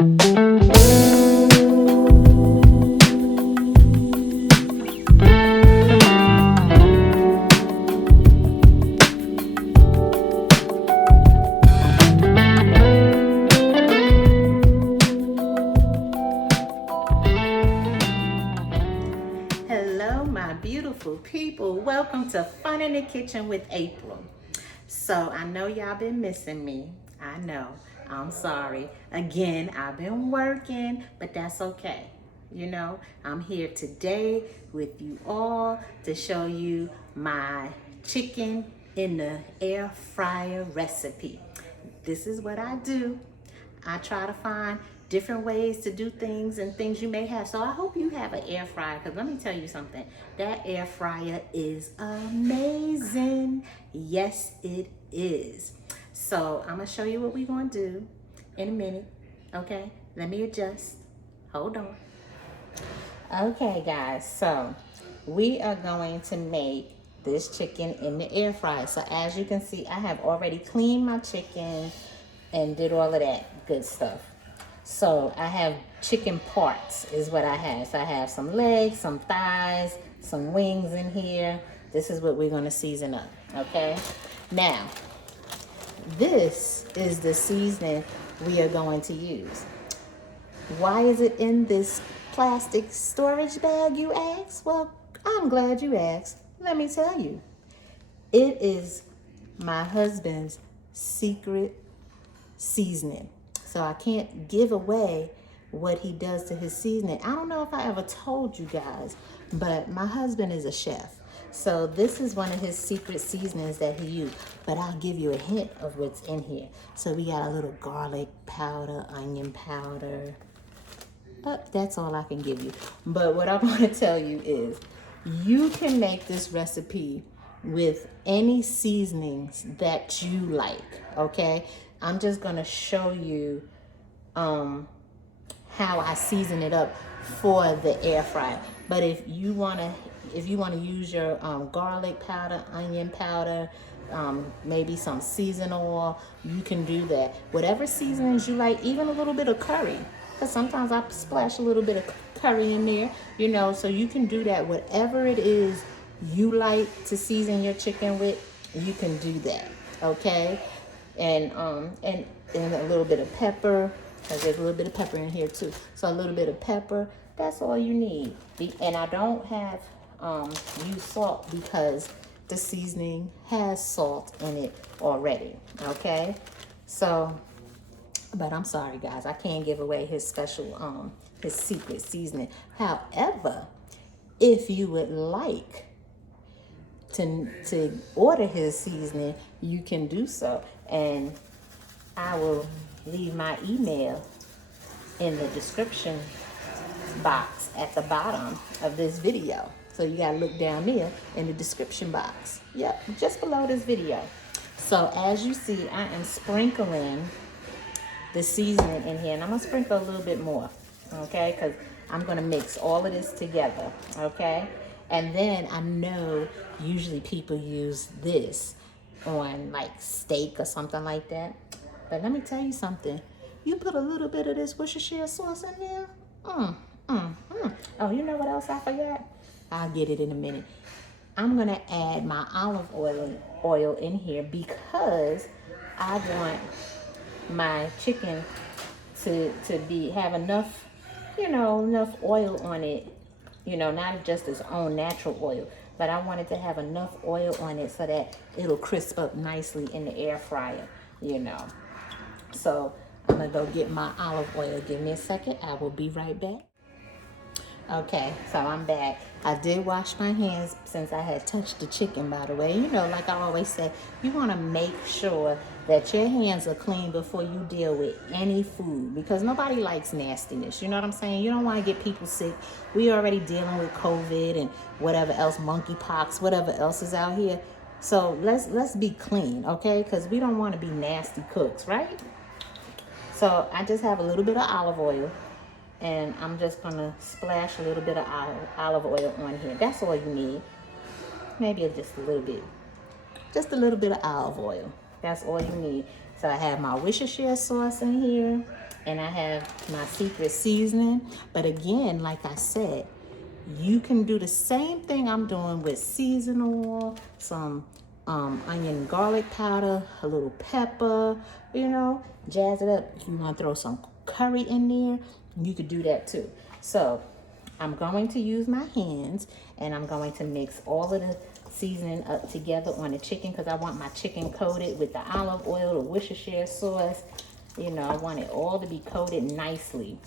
Hello, my beautiful people. Welcome to Fun in the Kitchen with April. So, I know y'all been missing me. I know. I'm sorry. Again, I've been working, but that's okay. You know, I'm here today with you all to show you my chicken in the air fryer recipe. This is what I do. I try to find different ways to do things and things you may have. So I hope you have an air fryer, because let me tell you something. That air fryer is amazing. Yes, it is. So I'm going to show you what we're going to do in a minute. Okay, let me adjust. Hold on. Okay, guys, so we are going to make this chicken in the air fryer. So as you can see, I have already cleaned my chicken and did all of that good stuff. So I have chicken parts is what I have. So I have some legs, some thighs, some wings in here. This is what we're going to season up, okay? Now, this is the seasoning we are going to use. Why is it in this plastic storage bag, you ask? Well, I'm glad you asked. Let me tell you. It is my husband's secret seasoning. So I can't give away what he does to his seasoning. I don't know if I ever told you guys, but my husband is a chef. So this is one of his secret seasonings that he used. But I'll give you a hint of what's in here. So we got a little garlic powder, onion powder. That's all I can give you. But what I want to tell you is you can make this recipe with any seasonings that you like, okay? I'm just going to show you how I season it up for the air fryer. But if you want to use your garlic powder, onion powder, maybe some seasonal oil, you can do that. Whatever seasonings you like, even a little bit of curry. Because sometimes I splash a little bit of curry in there, you know, so you can do that. Whatever it is you like to season your chicken with, you can do that, okay? And a little bit of pepper, because there's a little bit of pepper in here too. So a little bit of pepper, that's all you need. And I don't have use salt because the seasoning has salt in it already, okay? So, but I'm sorry guys, I can't give away his special, his secret seasoning. However, if you would like to order his seasoning, you can do so. And I will leave my email in the description box at the bottom of this video. So you gotta look down there in the description box. Yep, just below this video. So as you see, I am sprinkling the seasoning in here, and I'm gonna sprinkle a little bit more, okay? Because I'm gonna mix all of this together, okay? And then I know usually people use this on like steak or something like that. But let me tell you something. You put a little bit of this Worcestershire sauce in there. Oh, you know what else I forgot? I'll get it in a minute. I'm gonna add my olive oil in here because I want my chicken to have enough, enough oil on it, not just its own natural oil, but I want it to have enough oil on it so that it'll crisp up nicely in the air fryer, So I'm gonna go get my olive oil. Give me a second, I will be right back. Okay, so I'm back. I did wash my hands since I had touched the chicken, by the way. Like I always say, you want to make sure that your hands are clean before you deal with any food, because nobody likes nastiness. You know what I'm saying? You don't want to get people sick. We already dealing with COVID and whatever else, monkeypox, whatever else is out here. So let's be clean, okay? Because we don't want to be nasty cooks, right? So I just have a little bit of olive oil. And I'm just gonna splash a little bit of olive oil on here. That's all you need. Maybe just a little bit. Just a little bit of olive oil. That's all you need. So I have my Worcestershire sauce in here. and I have my secret seasoning. But again, like I said, you can do the same thing I'm doing with seasonal oil, some onion garlic powder, a little pepper, jazz it up. If you want to throw some curry in there, you could do that too. So I'm going to use my hands, and I'm going to mix all of the seasoning up together on the chicken, because I want my chicken coated with the olive oil, the Worcestershire sauce. I want it all to be coated nicely.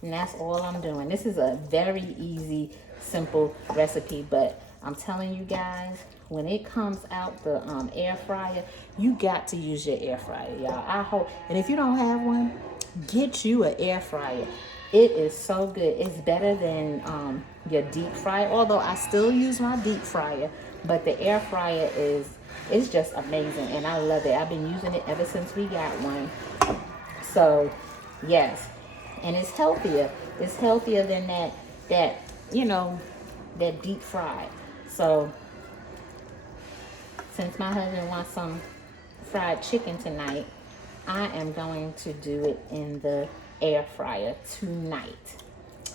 And that's all I'm doing. This is a very easy, simple recipe, but I'm telling you guys, when it comes out the air fryer, you got to use your air fryer, y'all. I hope, and if you don't have one, get you an air fryer. It is so good. It's better than your deep fryer, although I still use my deep fryer, but the air fryer is just amazing, and I love it. I've been using it ever since we got one. So, yes. And it's healthier. It's healthier than that deep fried. So since my husband wants some fried chicken tonight, I am going to do it in the air fryer tonight.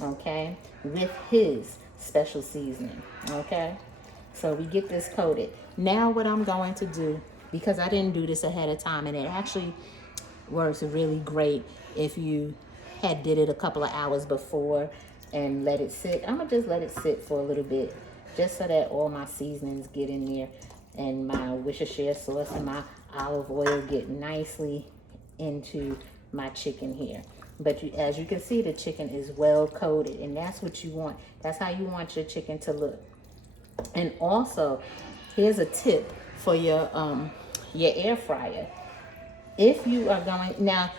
Okay? With his special seasoning. Okay? So we get this coated. Now what I'm going to do, because I didn't do this ahead of time, and it actually works really great if you had did it a couple of hours before and let it sit. I'm gonna just let it sit for a little bit, just so that all my seasonings get in there, and my Worcestershire sauce and my olive oil get nicely into my chicken here. But as you can see, the chicken is well coated, and that's what you want. That's how you want your chicken to look. And also, here's a tip for your air fryer. If you are going, now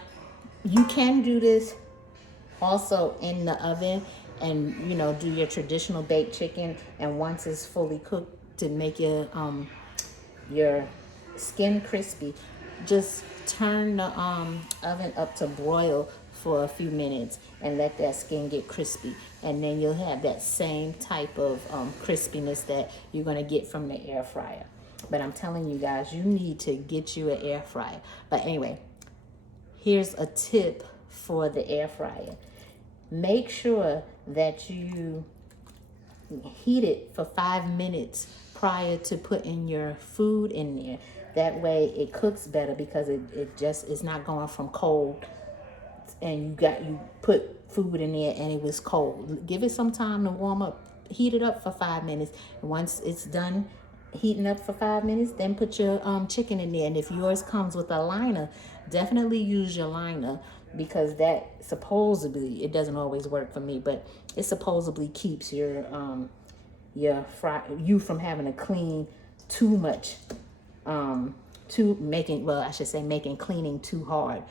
you can do this also in the oven, and do your traditional baked chicken, and once it's fully cooked, to make your skin crispy, just turn the oven up to broil for a few minutes and let that skin get crispy, and then you'll have that same type of crispiness that you're going to get from the air fryer. But I'm telling you guys, you need to get you an air fryer. But anyway, here's a tip for the air fryer. Make sure that you heat it for 5 minutes prior to putting your food in there. That way it cooks better, because it just is not going from cold, and you put food in there and it was cold. Give it some time to warm up. Heat it up for 5 minutes. And once it's done heating up for 5 minutes, then put your chicken in there. And if yours comes with a liner, definitely use your liner, because that supposedly, it doesn't always work for me, but it supposedly keeps you from having to clean too much, making cleaning too hard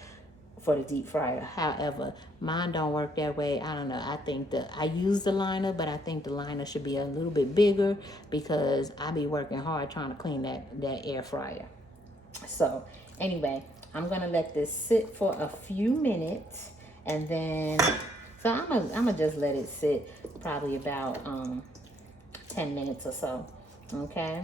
for the deep fryer. However, mine don't work that way. I don't know. I think I use the liner, but I think the liner should be a little bit bigger, because I be working hard trying to clean that air fryer. So anyway, I'm gonna let this sit for a few minutes, and then I'm gonna just let it sit probably about 10 minutes or so. Okay,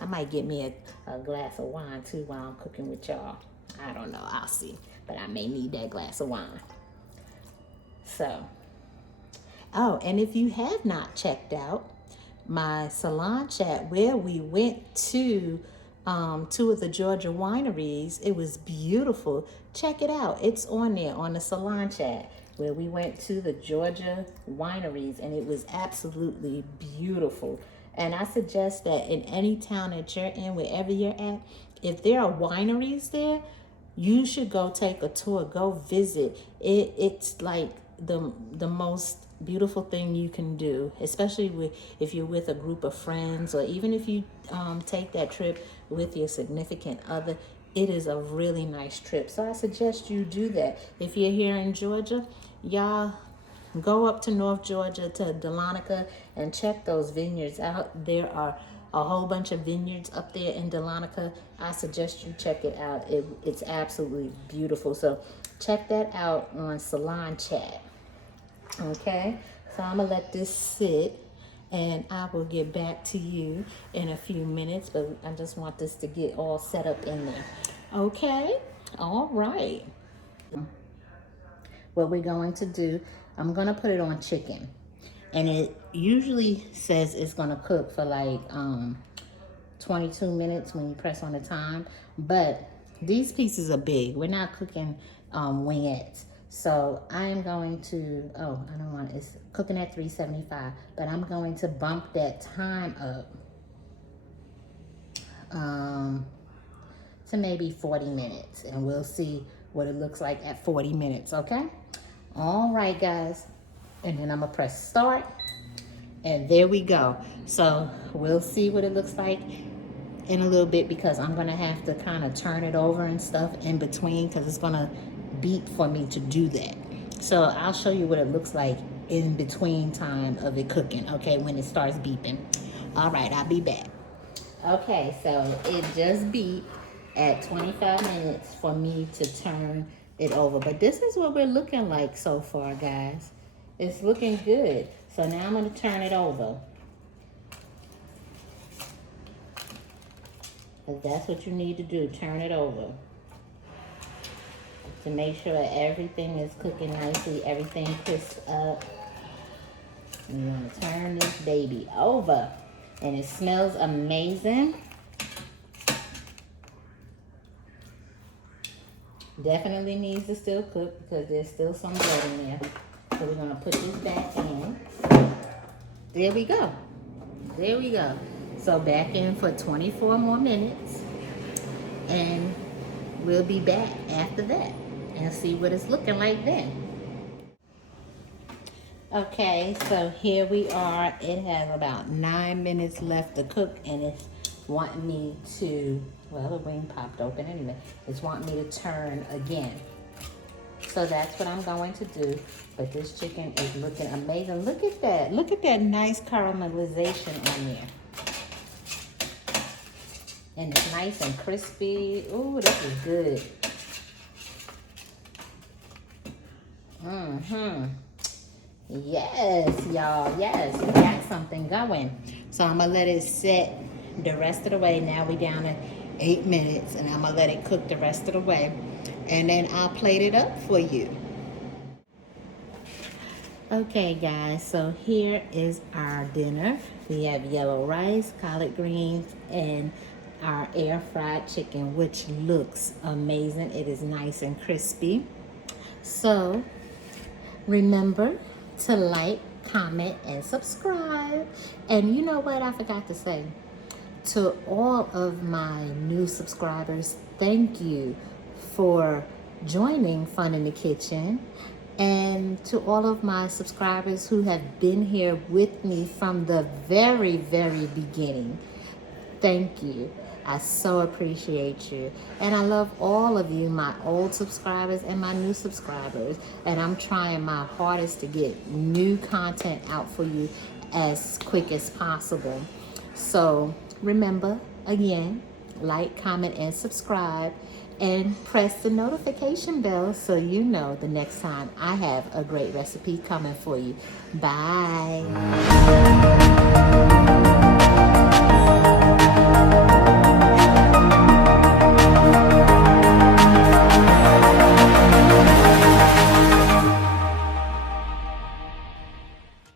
I might get me a glass of wine too while I'm cooking with y'all. I don't know, I'll see, but I may need that glass of wine. So, oh, and if you have not checked out my salon chat, where we went to 2 of the Georgia wineries, it was beautiful. Check it out. It's on there on the salon chat, where we went to the Georgia wineries, and it was absolutely beautiful. And I suggest that in any town that you're in, wherever you're at, if there are wineries there, you should go take a tour. Go visit. It's like the most beautiful thing you can do, especially if you're with a group of friends, or even if you take that trip with your significant other. It is a really nice trip. So I suggest you do that. If you're here in Georgia, y'all go up to North Georgia, to Dahlonega, and check those vineyards out. There are a whole bunch of vineyards up there in Dahlonega. I suggest you check it out. It's absolutely beautiful. So check that out on Salon Chat. Okay, so I'm gonna let this sit, and I will get back to you in a few minutes, but I just want this to get all set up in there. Okay, all right. What we're going to do, I'm gonna put it on chicken. And it usually says it's gonna cook for like 22 minutes when you press on the time. But these pieces are big. We're not cooking wingettes. So I am going to, oh, I don't want, it's cooking at 375, but I'm going to bump that time up to maybe 40 minutes, and we'll see what it looks like at 40 minutes, okay? All right, guys. And then I'm gonna press start, and there we go. So we'll see what it looks like in a little bit, because I'm gonna have to kind of turn it over and stuff in between, because it's gonna beep for me to do that. So I'll show you what it looks like in between time of it cooking, okay, when it starts beeping. All right, I'll be back. Okay, so it just beeped at 25 minutes for me to turn it over. But this is what we're looking like so far, guys. It's looking good. So now I'm gonna turn it over. Because that's what you need to do, turn it over. To make sure everything is cooking nicely, everything crisps up. And you wanna turn this baby over. And it smells amazing. Definitely needs to still cook because there's still some blood in there. So we're gonna put this back in. There we go. There we go. So back in for 24 more minutes. And we'll be back after that and see what it's looking like then. Okay, so here we are. It has about 9 minutes left to cook, and it's wanting me to, well, the wing popped open anyway. It's wanting me to turn again. So that's what I'm going to do. But this chicken is looking amazing. Look at that. Look at that nice caramelization on there. And it's nice and crispy. Ooh, this is good. Yes, y'all. Yes, we got something going. So I'm going to let it set the rest of the way. Now we down to 8 minutes, and I'm going to let it cook the rest of the way. And then I'll plate it up for you. Okay, guys, so here is our dinner. We have yellow rice, collard greens, and our air fried chicken, which looks amazing. It is nice and crispy. So remember to like, comment, and subscribe. And you know what I forgot to say? To all of my new subscribers, thank you for joining Fun in the Kitchen. And to all of my subscribers who have been here with me from the very, very beginning, thank you. I so appreciate you. And I love all of you, my old subscribers and my new subscribers. And I'm trying my hardest to get new content out for you as quick as possible. So remember, again, like, comment, and subscribe. And press the notification bell so you know the next time I have a great recipe coming for you. Bye.